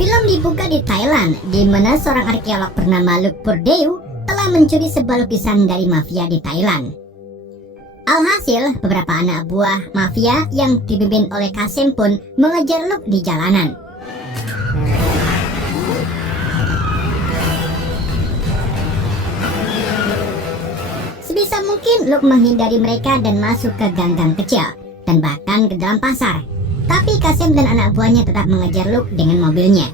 Film dibuka di Thailand, di mana seorang arkeolog bernama Luc Bourdieu telah mencuri sebuah lukisan dari mafia di Thailand. Alhasil, beberapa anak buah mafia yang dipimpin oleh Kasim pun mengejar Luc di jalanan. Sebisa mungkin Luc menghindari mereka dan masuk ke gang-gang kecil dan bahkan ke dalam pasar. Tapi Kasim dan anak buahnya tetap mengejar Luc dengan mobilnya.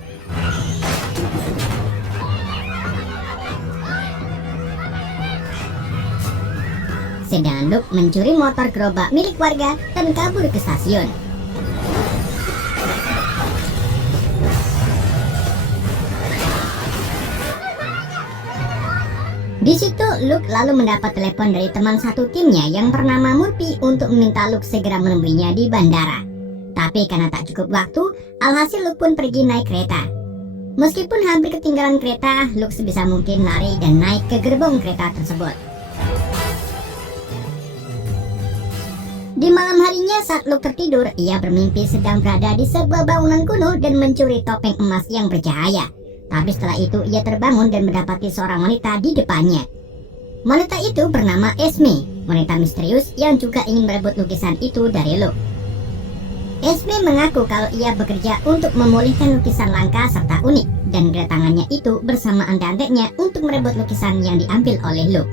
Sedangkan Luc mencuri motor gerobak milik warga dan kabur ke stasiun. Di situ Luc lalu mendapat telepon dari teman satu timnya yang bernama Murphy untuk meminta Luc segera menemuinya di bandara. Tapi karena tak cukup waktu, alhasil Luc pun pergi naik kereta. Meskipun hampir ketinggalan kereta, Luc sebisa mungkin lari dan naik ke gerbong kereta tersebut. Di malam harinya saat Luc tertidur, ia bermimpi sedang berada di sebuah bangunan kuno dan mencuri topeng emas yang bercahaya. Tapi setelah itu ia terbangun dan mendapati seorang wanita di depannya. Wanita itu bernama Esme, wanita misterius yang juga ingin merebut lukisan itu dari Luc. Esme mengaku kalau ia bekerja untuk memulihkan lukisan langka serta unik dan kedatangannya itu bersama adik-adiknya untuk merebut lukisan yang diambil oleh Luc.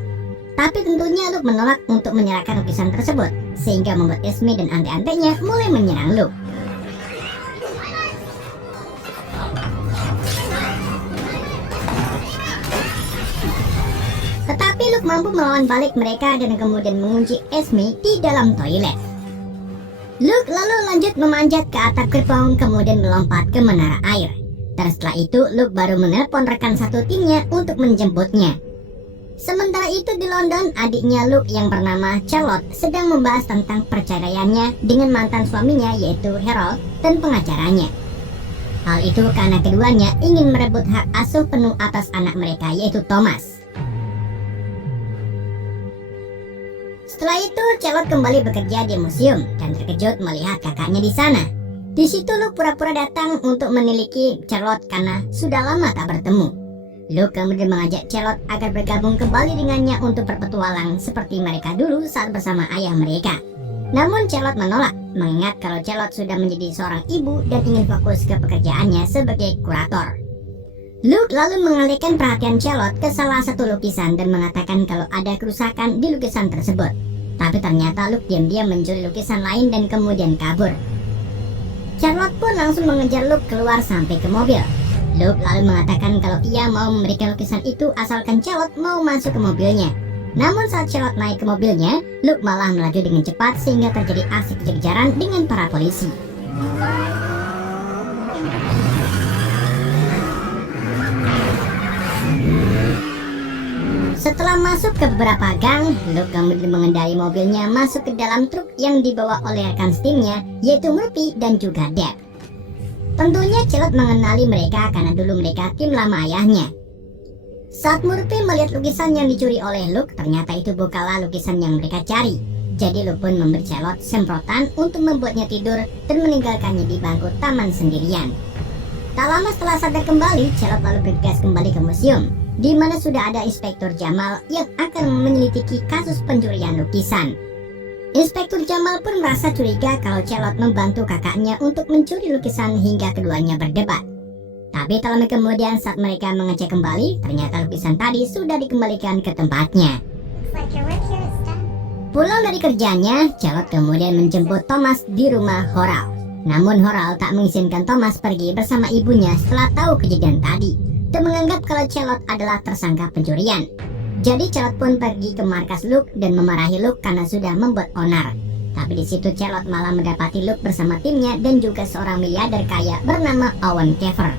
Tapi tentunya Luc menolak untuk menyerahkan lukisan tersebut, sehingga membuat Esme dan adik-adiknya mulai menyerang Luc. Tetapi Luc mampu melawan balik mereka dan kemudian mengunci Esme di dalam toilet. Luc lalu lanjut memanjat ke atap gerbong kemudian melompat ke menara air. Dan setelah itu Luc baru menelpon rekan satu timnya untuk menjemputnya. Sementara itu di London, adiknya Luc yang bernama Charlotte sedang membahas tentang perceraiannya dengan mantan suaminya yaitu Harold dan pengacaranya. Hal itu karena keduanya ingin merebut hak asuh penuh atas anak mereka yaitu Thomas. Setelah itu, Charlotte kembali bekerja di museum dan terkejut melihat kakaknya di sana. Di situ Luc pura-pura datang untuk meniliki Charlotte karena sudah lama tak bertemu. Luc kemudian mengajak Charlotte agar bergabung kembali dengannya untuk berpetualang seperti mereka dulu saat bersama ayah mereka. Namun Charlotte menolak, mengingat kalau Charlotte sudah menjadi seorang ibu dan ingin fokus ke pekerjaannya sebagai kurator. Luc lalu mengalihkan perhatian Charlotte ke salah satu lukisan dan mengatakan kalau ada kerusakan di lukisan tersebut. Tapi ternyata Luc diam-diam mencuri lukisan lain dan kemudian kabur. Charlotte pun langsung mengejar Luc keluar sampai ke mobil. Luc lalu mengatakan kalau ia mau memberikan lukisan itu asalkan Charlotte mau masuk ke mobilnya. Namun saat Charlotte naik ke mobilnya, Luc malah melaju dengan cepat sehingga terjadi aksi kejar-kejaran dengan para polisi. Setelah masuk ke beberapa gang, Luc kemudian mengendari mobilnya masuk ke dalam truk yang dibawa oleh rekan timnya yaitu Murphy dan juga Deb. Tentunya Charlotte mengenali mereka karena dulu mereka tim lama ayahnya. Saat Murphy melihat lukisan yang dicuri oleh Luc, ternyata itu bukanlah lukisan yang mereka cari. Jadi Luc pun memberi Charlotte semprotan untuk membuatnya tidur dan meninggalkannya di bangku taman sendirian. Tak lama setelah sadar kembali, Charlotte lalu bergegas kembali ke museum, di mana sudah ada Inspektur Jamal yang akan menyelidiki kasus pencurian lukisan. Inspektur Jamal pun merasa curiga kalau Charlotte membantu kakaknya untuk mencuri lukisan hingga keduanya berdebat. Tapi tak lama kemudian saat mereka mengecek kembali, ternyata lukisan tadi sudah dikembalikan ke tempatnya. Pulang dari kerjanya, Charlotte kemudian menjemput Thomas di rumah Horal. Namun Horal tak mengizinkan Thomas pergi bersama ibunya setelah tahu kejadian tadi dan menganggap kalau Charlotte adalah tersangka pencurian. Jadi Charlotte pun pergi ke markas Luc dan memarahi Luc karena sudah membuat onar. Tapi di situ Charlotte malah mendapati Luc bersama timnya dan juga seorang miliarder kaya bernama Owen Kever.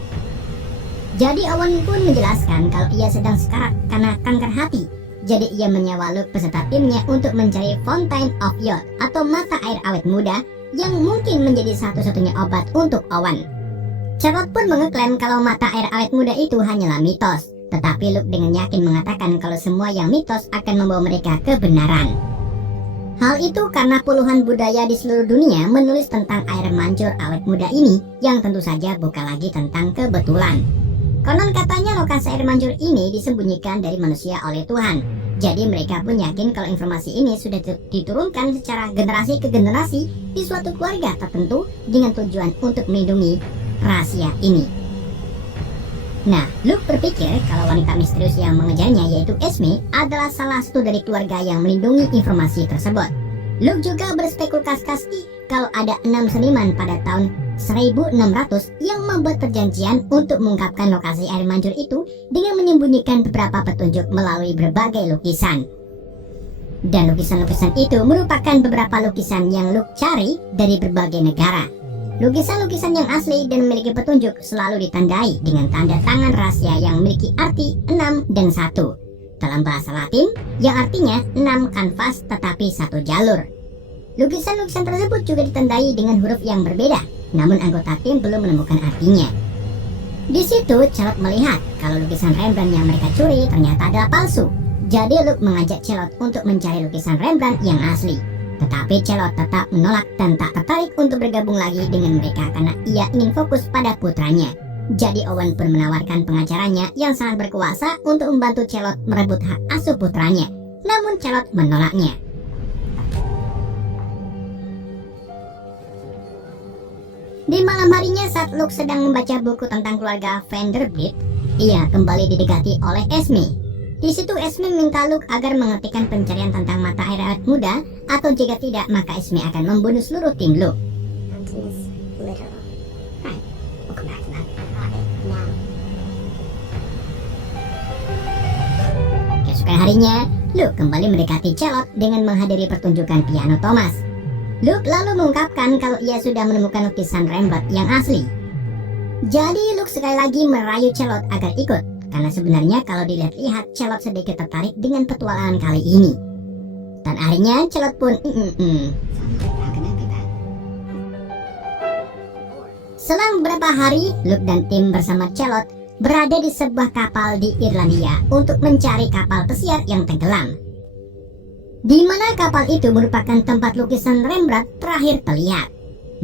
Jadi Owen pun menjelaskan kalau ia sedang sekarat karena kanker hati. Jadi ia menyewa Luc beserta timnya untuk mencari Fountain of Youth atau mata air awet muda yang mungkin menjadi satu-satunya obat untuk Owen. Charlotte pun mengeklaim kalau mata air awet muda itu hanyalah mitos. Tetapi Luc dengan yakin mengatakan kalau semua yang mitos akan membawa mereka kebenaran. Hal itu karena puluhan budaya di seluruh dunia menulis tentang air mancur awet muda ini, yang tentu saja bukan lagi tentang kebetulan. Konon katanya lokasi air mancur ini disembunyikan dari manusia oleh Tuhan. Jadi mereka pun yakin kalau informasi ini sudah diturunkan secara generasi ke generasi di suatu keluarga tertentu dengan tujuan untuk melindungi rahasia ini. Nah, Luke berpikir kalau wanita misterius yang mengejarnya yaitu Esme adalah salah satu dari keluarga yang melindungi informasi tersebut. Luke juga berspekulasi kalau ada 6 seniman pada tahun 1600 yang membuat perjanjian untuk mengungkapkan lokasi air mancur itu dengan menyembunyikan beberapa petunjuk melalui berbagai lukisan. Dan lukisan-lukisan itu merupakan beberapa lukisan yang Luke cari dari berbagai negara. Lukisan-lukisan yang asli dan memiliki petunjuk selalu ditandai dengan tanda tangan rahasia yang memiliki arti 6 dan 1 dalam bahasa Latin, yang artinya 6 kanvas tetapi 1 jalur. Lukisan-lukisan tersebut juga ditandai dengan huruf yang berbeda, namun anggota tim belum menemukan artinya. Di situ Charlotte melihat kalau lukisan Rembrandt yang mereka curi ternyata adalah palsu. Jadi Luke mengajak Charlotte untuk mencari lukisan Rembrandt yang asli. Tetapi Charlotte tetap menolak dan tak tertarik untuk bergabung lagi dengan mereka karena ia ingin fokus pada putranya. Jadi Owen pun menawarkan pengacaranya yang sangat berkuasa untuk membantu Charlotte merebut hak asuh putranya. Namun Charlotte menolaknya. Di malam harinya saat Luke sedang membaca buku tentang keluarga Vanderbilt, ia kembali didekati oleh Esme. Di situ Esme minta Luke agar menghentikan pencarian tentang mata air awet muda, atau jika tidak maka Esme akan membunuh seluruh tim Luke. Keesokan harinya, Luke kembali mendekati Charlotte dengan menghadiri pertunjukan piano Thomas. Luke lalu mengungkapkan kalau ia sudah menemukan lukisan Rembrandt yang asli. Jadi Luke sekali lagi merayu Charlotte agar ikut, karena sebenarnya kalau dilihat-lihat Charlotte sedikit tertarik dengan petualangan kali ini. Dan akhirnya Charlotte pun Selang beberapa hari, Luke dan tim bersama Charlotte berada di sebuah kapal di Irlandia untuk mencari kapal pesiar yang tenggelam, di mana kapal itu merupakan tempat lukisan Rembrandt terakhir terlihat.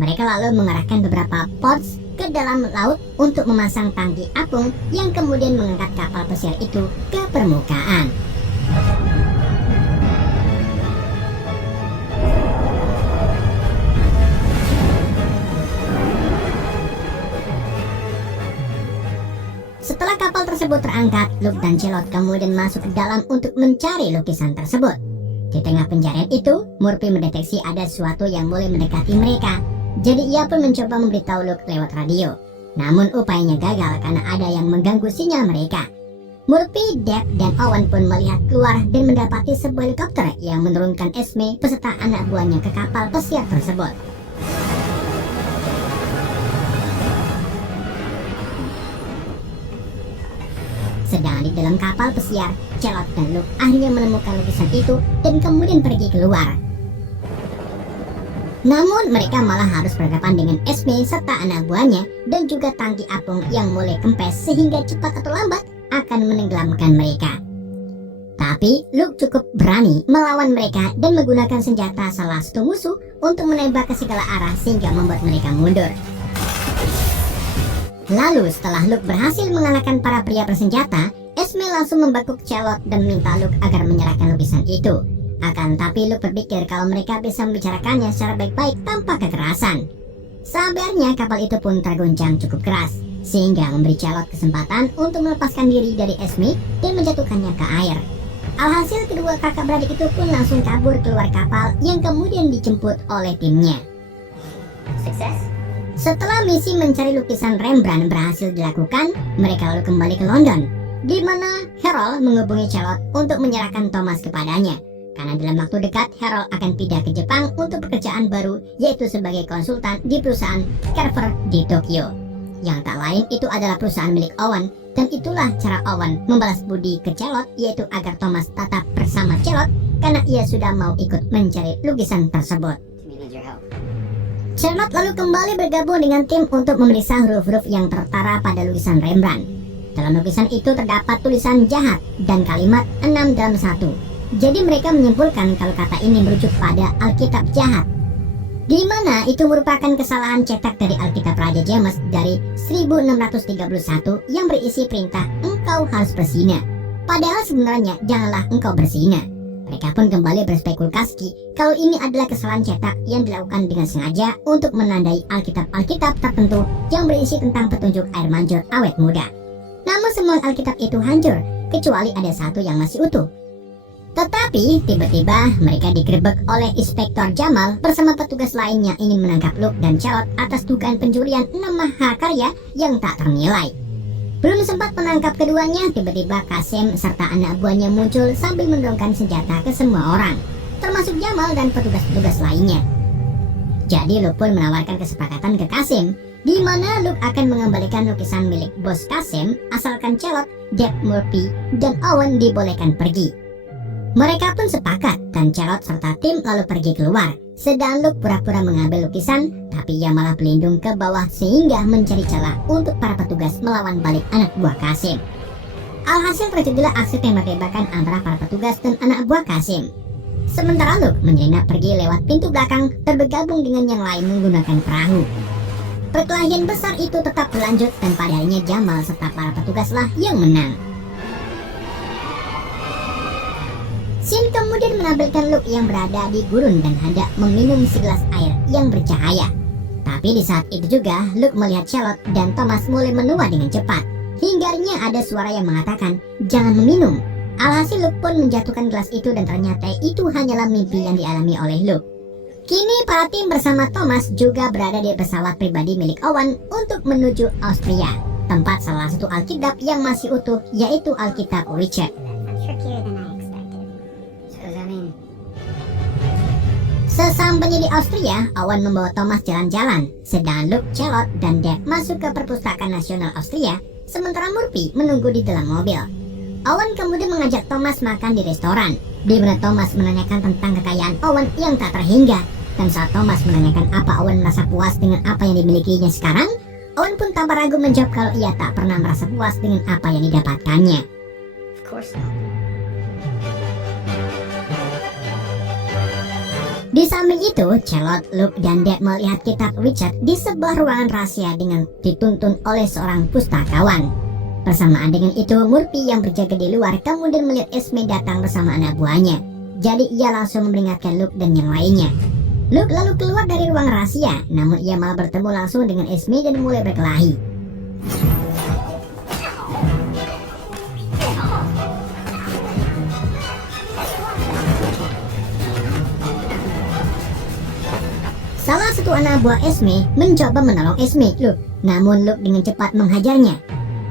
Mereka lalu mengarahkan beberapa ports ke dalam laut untuk memasang tangki apung yang kemudian mengangkat kapal pesiar itu ke permukaan. Setelah kapal tersebut terangkat, Luke dan Charlotte kemudian masuk ke dalam untuk mencari lukisan tersebut. Di tengah pencarian itu, Murphy mendeteksi ada sesuatu yang mulai mendekati mereka. Jadi ia pun mencoba memberitahu Luke lewat radio. Namun upayanya gagal karena ada yang mengganggu sinyal mereka. Murphy, Deb, dan Owen pun melihat keluar dan mendapati sebuah helikopter yang menurunkan Esme beserta anak buahnya ke kapal pesiar tersebut. Sedang di dalam kapal pesiar, Charlotte dan Luke akhirnya menemukan lukisan itu dan kemudian pergi keluar. Namun mereka malah harus berhadapan dengan Esme serta anak buahnya dan juga tangki apung yang mulai kempes sehingga cepat atau lambat akan menenggelamkan mereka. Tapi Luke cukup berani melawan mereka dan menggunakan senjata salah satu musuh untuk menembak ke segala arah sehingga membuat mereka mundur. Lalu setelah Luke berhasil mengalahkan para pria bersenjata, Esme langsung membekuk Charlotte dan minta Luke agar menyerahkan lukisan itu. Akan tapi Luke berpikir kalau mereka bisa membicarakannya secara baik-baik tanpa kekerasan. Sabarnya kapal itu pun terguncang cukup keras, sehingga memberi Charlotte kesempatan untuk melepaskan diri dari Esme dan menjatuhkannya ke air. Alhasil kedua kakak beradik itu pun langsung kabur keluar kapal yang kemudian dijemput oleh timnya. Sukses. Setelah misi mencari lukisan Rembrandt berhasil dilakukan, mereka lalu kembali ke London, di mana Harold menghubungi Charlotte untuk menyerahkan Thomas kepadanya. Karena dalam waktu dekat Harold akan pindah ke Jepang untuk pekerjaan baru, yaitu sebagai konsultan di perusahaan Carver di Tokyo. Yang tak lain itu adalah perusahaan milik Owen, dan itulah cara Owen membalas budi ke Charlotte, yaitu agar Thomas tetap bersama Charlotte karena ia sudah mau ikut mencari lukisan tersebut. Charlotte lalu kembali bergabung dengan tim untuk memeriksa huruf-huruf yang tertara pada lukisan Rembrandt. Dalam lukisan itu terdapat tulisan jahat dan kalimat 6 dalam 1. Jadi mereka menyimpulkan kalau kata ini merujuk pada Alkitab jahat, di mana itu merupakan kesalahan cetak dari Alkitab Raja James dari 1631 yang berisi perintah engkau harus berzina. Padahal sebenarnya janganlah engkau berzina. Mereka pun kembali berspekulasi kalau ini adalah kesalahan cetak yang dilakukan dengan sengaja untuk menandai Alkitab-Alkitab tertentu yang berisi tentang petunjuk air mancur awet muda. Namun semua Alkitab itu hancur, kecuali ada satu yang masih utuh. Tetapi tiba-tiba mereka digerebek oleh Inspektor Jamal bersama petugas lain yang ingin menangkap Luke dan Charlotte atas dugaan pencurian 6 mahakarya yang tak ternilai. Belum sempat menangkap keduanya, tiba-tiba Qasim serta anak buahnya muncul sambil mendorongkan senjata ke semua orang, termasuk Jamal dan petugas-petugas lainnya. Jadi Luke pun menawarkan kesepakatan ke Qasim, di mana Luke akan mengembalikan lukisan milik bos Qasim asalkan Charlotte, Deb Murphy, dan Owen dibolehkan pergi. Mereka pun sepakat dan Charlotte serta tim lalu pergi keluar, sedang Luke pura-pura mengambil lukisan, tapi ia malah berlindung ke bawah sehingga mencari celah untuk para petugas melawan balik anak buah Qasim. Alhasil terjadilah aksi tembak-tembakan antara para petugas dan anak buah Qasim. Sementara Luke menyelinap pergi lewat pintu belakang dan bergabung dengan yang lain menggunakan perahu. Perkelahian besar itu tetap berlanjut dan pada akhirnya Jamal serta para petugaslah yang menang. Sin kemudian menampilkan Luke yang berada di gurun dan hendak meminum segelas air yang bercahaya. Tapi di saat itu juga Luke melihat Charlotte dan Thomas mulai menua dengan cepat. Hingganya ada suara yang mengatakan, jangan meminum. Alhasil Luke pun menjatuhkan gelas itu dan ternyata itu hanyalah mimpi yang dialami oleh Luke. Kini para tim bersama Thomas juga berada di pesawat pribadi milik Owen untuk menuju Austria, tempat salah satu Alkitab yang masih utuh yaitu Alkitab Richard. Sesampainya di Austria, Owen membawa Thomas jalan-jalan, sedang Luke, Charlotte, dan Deb masuk ke Perpustakaan Nasional Austria, sementara Murphy menunggu di dalam mobil. Owen kemudian mengajak Thomas makan di restoran, di mana Thomas menanyakan tentang kekayaan Owen yang tak terhingga. Dan saat Thomas menanyakan apa Owen merasa puas dengan apa yang dimilikinya sekarang, Owen pun tanpa ragu menjawab kalau ia tak pernah merasa puas dengan apa yang didapatkannya. Of course not. Di samping itu, Charlotte, Luke, dan Deb melihat kitab Richard di sebuah ruangan rahasia dengan dituntun oleh seorang pustakawan. Bersamaan dengan itu, Murphy yang berjaga di luar kemudian melihat Esme datang bersama anak buahnya. Jadi ia langsung memperingatkan Luke dan yang lainnya. Luke lalu keluar dari ruang rahasia, namun ia malah bertemu langsung dengan Esme dan mulai berkelahi. Salah satu anak buah Esme mencoba menolong Esme, Luke, namun Luke dengan cepat menghajarnya.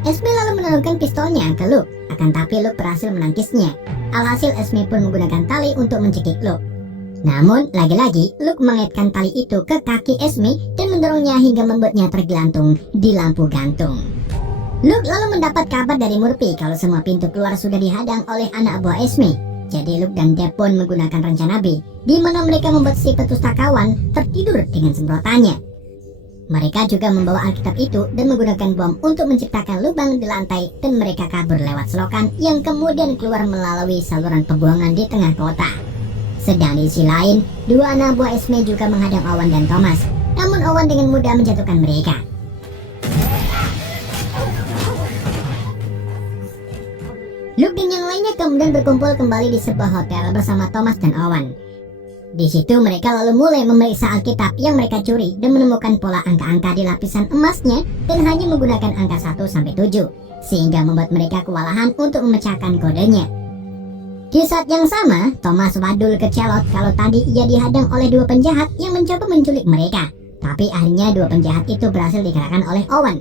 Esme lalu menodongkan pistolnya ke Luke, akan tapi Luke berhasil menangkisnya. Alhasil Esme pun menggunakan tali untuk mencekik Luke. Namun lagi-lagi Luke mengaitkan tali itu ke kaki Esme dan mendorongnya hingga membuatnya tergelantung di lampu gantung. Luke lalu mendapat kabar dari Murphy kalau semua pintu keluar sudah dihadang oleh anak buah Esme. Jadi Luke dan Deb pun menggunakan rencana B, di mana mereka membuat si pustakawan tertidur dengan semprotannya. Mereka juga membawa Alkitab itu dan menggunakan bom untuk menciptakan lubang di lantai dan mereka kabur lewat selokan yang kemudian keluar melalui saluran pembuangan di tengah kota. Sedang di sisi lain, dua anak buah Esme juga menghadang Owen dan Thomas, namun Owen dengan mudah menjatuhkan mereka. Luke dan yang lainnya kemudian berkumpul kembali di sebuah hotel bersama Thomas dan Owen. Di situ mereka lalu mulai memeriksa Alkitab yang mereka curi dan menemukan pola angka-angka di lapisan emasnya dan hanya menggunakan angka 1-7, sehingga membuat mereka kewalahan untuk memecahkan kodenya. Di saat yang sama, Thomas wadul ke Charlotte kalau tadi ia dihadang oleh dua penjahat yang mencoba menculik mereka, tapi akhirnya dua penjahat itu berhasil dikalahkan oleh Owen.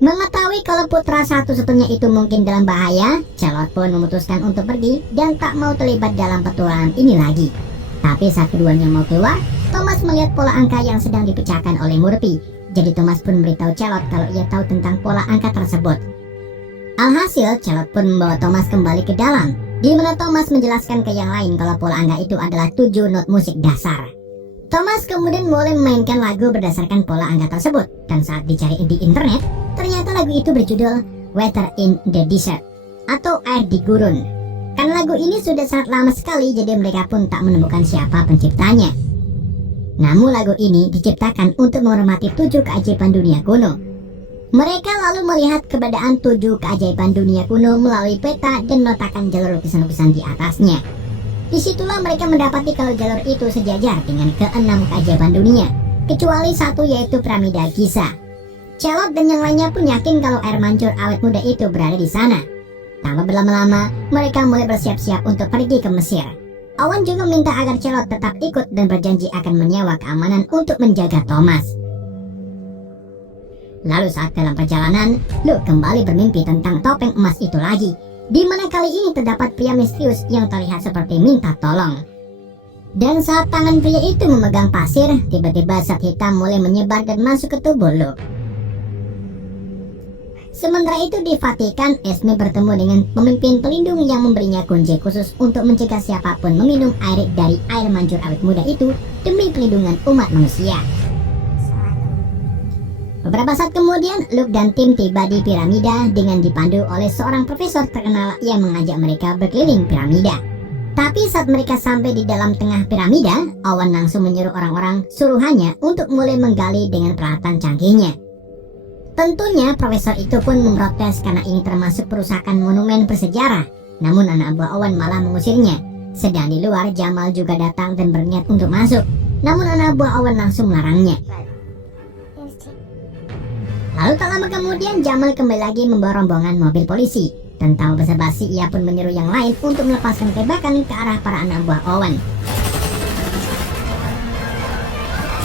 Mengetahui kalau putra satu-satunya itu mungkin dalam bahaya, Charlotte pun memutuskan untuk pergi dan tak mau terlibat dalam petualangan ini lagi. Tapi saat keduanya mau keluar, Thomas melihat pola angka yang sedang dipecahkan oleh Murphy. Jadi Thomas pun memberitahu Charlotte kalau ia tahu tentang pola angka tersebut. Alhasil, Charlotte pun membawa Thomas kembali ke dalam, di mana Thomas menjelaskan ke yang lain kalau pola angka itu adalah 7 not musik dasar. Thomas kemudian mulai memainkan lagu berdasarkan pola angka tersebut, dan saat dicari di internet, ternyata lagu itu berjudul Water in the Desert atau Air di Gurun. Karena lagu ini sudah sangat lama sekali, jadi mereka pun tak menemukan siapa penciptanya. Namun lagu ini diciptakan untuk menghormati 7 keajaiban dunia kuno. Mereka lalu melihat keberadaan 7 keajaiban dunia kuno melalui peta dan meletakkan jalur lukisan-lukisan di atasnya. Disitulah mereka mendapati kalau jalur itu sejajar dengan ke-6 keajaiban dunia, kecuali satu, yaitu piramida Giza. Charlotte dan yang lainnya pun yakin kalau air mancur awet muda itu berada di sana. Tanpa berlama-lama, mereka mulai bersiap-siap untuk pergi ke Mesir. Owen juga minta agar Charlotte tetap ikut dan berjanji akan menyewa keamanan untuk menjaga Thomas. Lalu saat dalam perjalanan, Luke kembali bermimpi tentang topeng emas itu lagi, di mana kali ini terdapat pria misterius yang terlihat seperti minta tolong. Dan saat tangan pria itu memegang pasir, tiba-tiba zat hitam mulai menyebar dan masuk ke tubuh Luke. Sementara itu di Vatikan, Esme bertemu dengan pemimpin pelindung yang memberinya kunci khusus untuk mencegah siapapun meminum air dari air mancur awet muda itu demi pelindungan umat manusia. Beberapa saat kemudian, Luke dan tim tiba di piramida dengan dipandu oleh seorang profesor terkenal yang mengajak mereka berkeliling piramida. Tapi saat mereka sampai di dalam tengah piramida, Owen langsung menyuruh orang-orang suruhannya untuk mulai menggali dengan peralatan canggihnya. Tentunya profesor itu pun memprotes karena ini termasuk perusakan monumen bersejarah. Namun anak buah Owen malah mengusirnya. Sedang di luar, Jamal juga datang dan berniat untuk masuk. Namun anak buah Owen langsung melarangnya. Lalu tak lama kemudian Jamal kembali lagi membawa rombongan mobil polisi. Dan tanpa basa-basi ia pun menyuruh yang lain untuk melepaskan tembakan ke arah para anak buah Owen.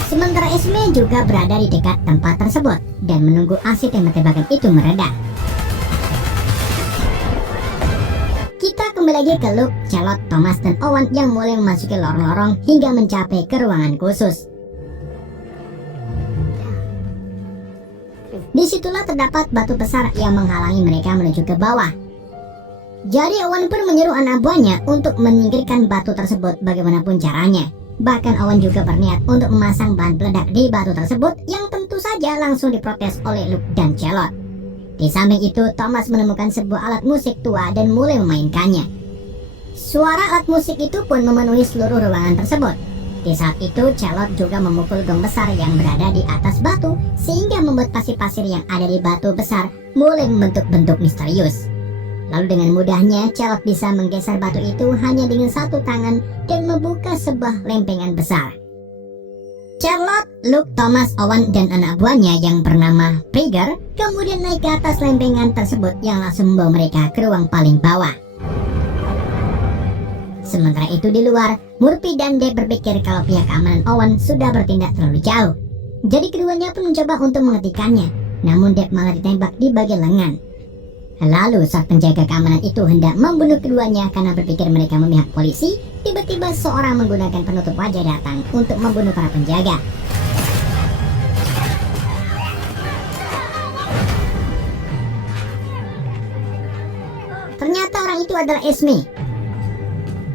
Sementara Esme juga berada di dekat tempat tersebut dan menunggu aksi tembak-tembakan itu mereda. Kita kembali lagi ke Luke, Charlotte, Thomas, dan Owen yang mulai memasuki lorong-lorong hingga mencapai ke ruangan khusus. Disitulah terdapat batu besar yang menghalangi mereka menuju ke bawah. Jadi Owen pun menyuruh anak buahnya untuk menyingkirkan batu tersebut bagaimanapun caranya. Bahkan Owen juga berniat untuk memasang bahan peledak di batu tersebut yang tentu saja langsung diprotes oleh Luke dan Charlotte. Di samping itu, Thomas menemukan sebuah alat musik tua dan mulai memainkannya. Suara alat musik itu pun memenuhi seluruh ruangan tersebut. Di saat itu, Charlotte juga memukul gong besar yang berada di atas batu sehingga membuat pasir-pasir yang ada di batu besar mulai membentuk bentuk misterius. Lalu dengan mudahnya Charlotte bisa menggeser batu itu hanya dengan satu tangan dan membuka sebuah lempengan besar. Charlotte, Luke, Thomas, Owen, dan anak buahnya yang bernama Prager kemudian naik ke atas lempengan tersebut yang langsung membawa mereka ke ruang paling bawah. Sementara itu di luar, Murphy dan Dave berpikir kalau pihak keamanan Owen sudah bertindak terlalu jauh. Jadi keduanya pun mencoba untuk menghentikannya, namun Dave malah ditembak di bagian lengan. Lalu saat penjaga keamanan itu hendak membunuh keduanya karena berpikir mereka memihak polisi, tiba-tiba seorang menggunakan penutup wajah datang untuk membunuh para penjaga. Ternyata orang itu adalah Esme.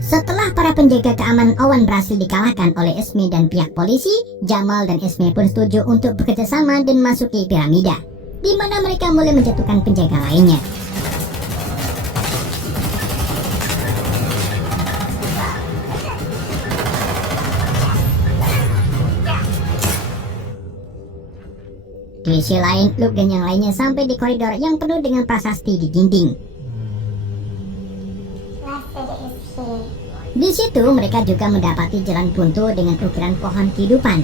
Setelah para penjaga keamanan Owen berhasil dikalahkan oleh Esme dan pihak polisi, Jamal dan Esme pun setuju untuk bekerja sama dan masuki piramida, di mana mereka mulai menjatuhkan penjaga lainnya. Di sisi lain, Luke dan yang lainnya sampai di koridor yang penuh dengan prasasti di dinding. Di situ mereka juga mendapati jalan buntu dengan ukiran pohon kehidupan.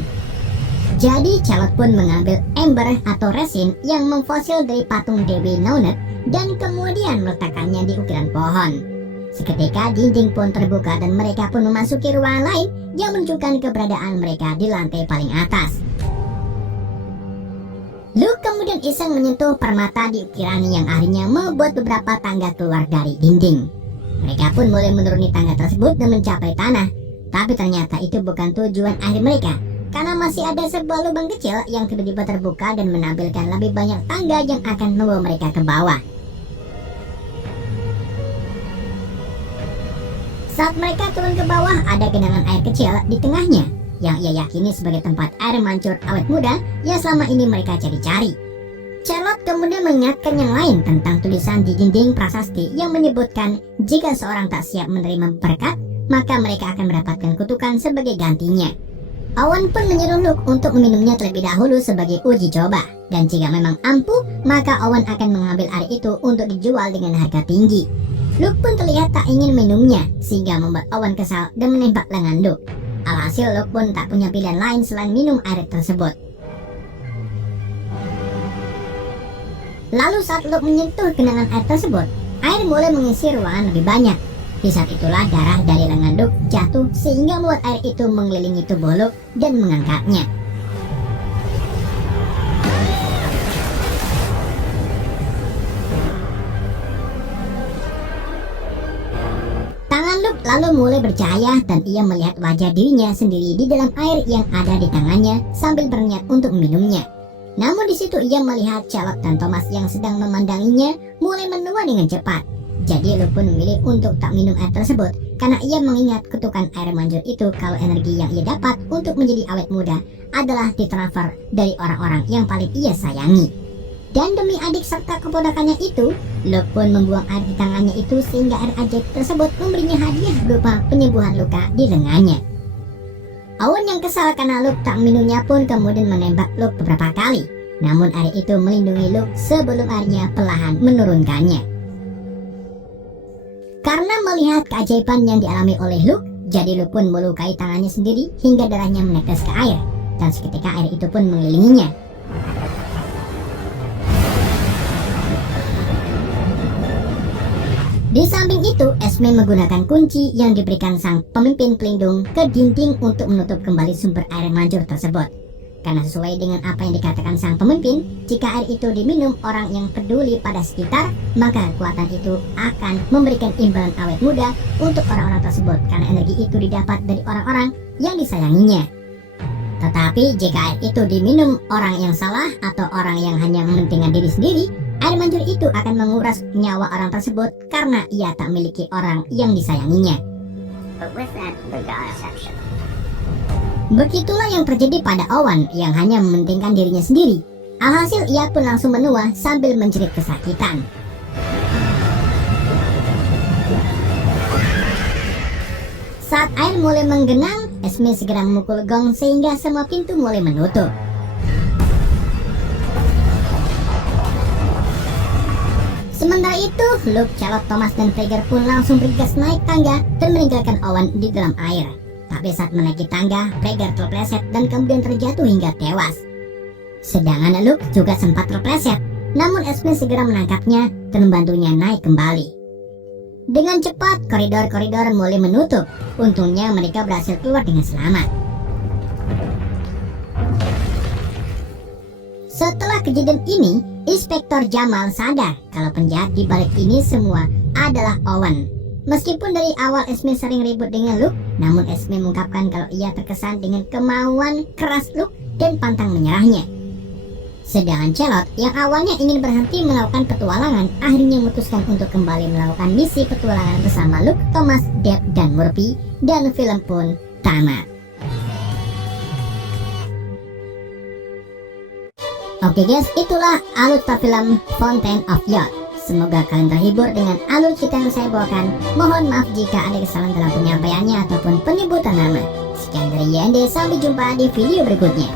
Jadi Charlotte pun mengambil ember atau resin yang memfosil dari patung Dewi Naunet dan kemudian meletakkannya di ukiran pohon. Seketika dinding pun terbuka dan mereka pun memasuki ruangan lain yang menunjukkan keberadaan mereka di lantai paling atas. Luke kemudian iseng menyentuh permata di ukiran yang akhirnya membuat beberapa tangga keluar dari dinding. Mereka pun mulai menuruni tangga tersebut dan mencapai tanah. Tapi ternyata itu bukan tujuan akhir mereka, karena masih ada sebuah lubang kecil yang tiba-tiba terbuka dan menampilkan lebih banyak tangga yang akan membawa mereka ke bawah. Saat mereka turun ke bawah, ada genangan air kecil di tengahnya yang ia yakini sebagai tempat air mancur awet muda yang selama ini mereka cari-cari. Charlotte kemudian mengingatkan yang lain tentang tulisan di dinding prasasti yang menyebutkan jika seorang tak siap menerima berkat, maka mereka akan mendapatkan kutukan sebagai gantinya. Owen pun menyuruh Luke untuk meminumnya terlebih dahulu sebagai uji coba, dan jika memang ampuh, maka Owen akan mengambil air itu untuk dijual dengan harga tinggi. Luke pun terlihat tak ingin minumnya, sehingga membuat Owen kesal dan menembak lengan Luke. Alhasil Luke pun tak punya pilihan lain selain minum air tersebut. Lalu saat Luke menyentuh genangan air tersebut, air mulai mengisi ruangan lebih banyak. Di saat itulah darah dari lengan Luke jatuh sehingga membuat air itu mengelilingi tubuh Luke dan mengangkatnya. Tangan Luke lalu mulai bercahaya dan ia melihat wajah dirinya sendiri di dalam air yang ada di tangannya sambil berniat untuk meminumnya. Namun di situ ia melihat Charlotte dan Thomas yang sedang memandanginya mulai menua dengan cepat. Jadi Luke pun memilih untuk tak minum air tersebut karena ia mengingat kutukan air mancur itu kalau energi yang ia dapat untuk menjadi awet muda adalah ditransfer dari orang-orang yang paling ia sayangi. Dan demi adik serta keponakannya itu, Luke pun membuang air di tangannya itu sehingga air ajaib tersebut memberinya hadiah berupa penyembuhan luka di lengannya. Owen yang kesal karena Luke tak minumnya pun kemudian menembak Luke beberapa kali. Namun air itu melindungi Luke sebelum airnya perlahan menurunkannya. Karena melihat keajaiban yang dialami oleh Luke, jadi Luke pun melukai tangannya sendiri hingga darahnya menetes ke air, dan seketika air itu pun mengelilinginya. Di samping itu, Esme menggunakan kunci yang diberikan sang pemimpin pelindung ke dinding untuk menutup kembali sumber air mancur tersebut. Karena sesuai dengan apa yang dikatakan sang pemimpin, jika air itu diminum orang yang peduli pada sekitar, maka kekuatan itu akan memberikan imbalan awet muda untuk orang-orang tersebut karena energi itu didapat dari orang-orang yang disayanginya. Tetapi jika air itu diminum orang yang salah atau orang yang hanya mementingkan diri sendiri, air mancur itu akan menguras nyawa orang tersebut karena ia tak memiliki orang yang disayanginya. But with that beguile exception. Begitulah yang terjadi pada Owen yang hanya mementingkan dirinya sendiri. Alhasil ia pun langsung menua sambil menjerit kesakitan. Saat air mulai menggenang, Esme segera memukul gong sehingga semua pintu mulai menutup. Sementara itu, Luke, Charlotte, Thomas, dan Prager pun langsung bergegas naik tangga dan meninggalkan Owen di dalam air. Tapi saat menaiki tangga, Prager terpleset dan kemudian terjatuh hingga tewas. Sedangkan Luke juga sempat terpleset, namun Esme segera menangkapnya dan membantunya naik kembali. Dengan cepat, koridor-koridor mulai menutup. Untungnya mereka berhasil keluar dengan selamat. Setelah kejadian ini, Inspektur Jamal sadar kalau penjahat di balik ini semua adalah Owen. Meskipun dari awal Esme sering ribut dengan Luke, namun Esme mengungkapkan kalau ia terkesan dengan kemauan keras Luke dan pantang menyerahnya. Sedangkan Charlotte yang awalnya ingin berhenti melakukan petualangan, akhirnya memutuskan untuk kembali melakukan misi petualangan bersama Luke, Thomas, Deb, dan Murphy, dan film pun tamat. Oke guys, itulah alur film Fountain of Youth. Semoga kalian terhibur dengan alur cerita yang saya bawakan. Mohon maaf jika ada kesalahan dalam penyampaiannya ataupun penyebutan nama. Sekian dari YND, sampai jumpa di video berikutnya.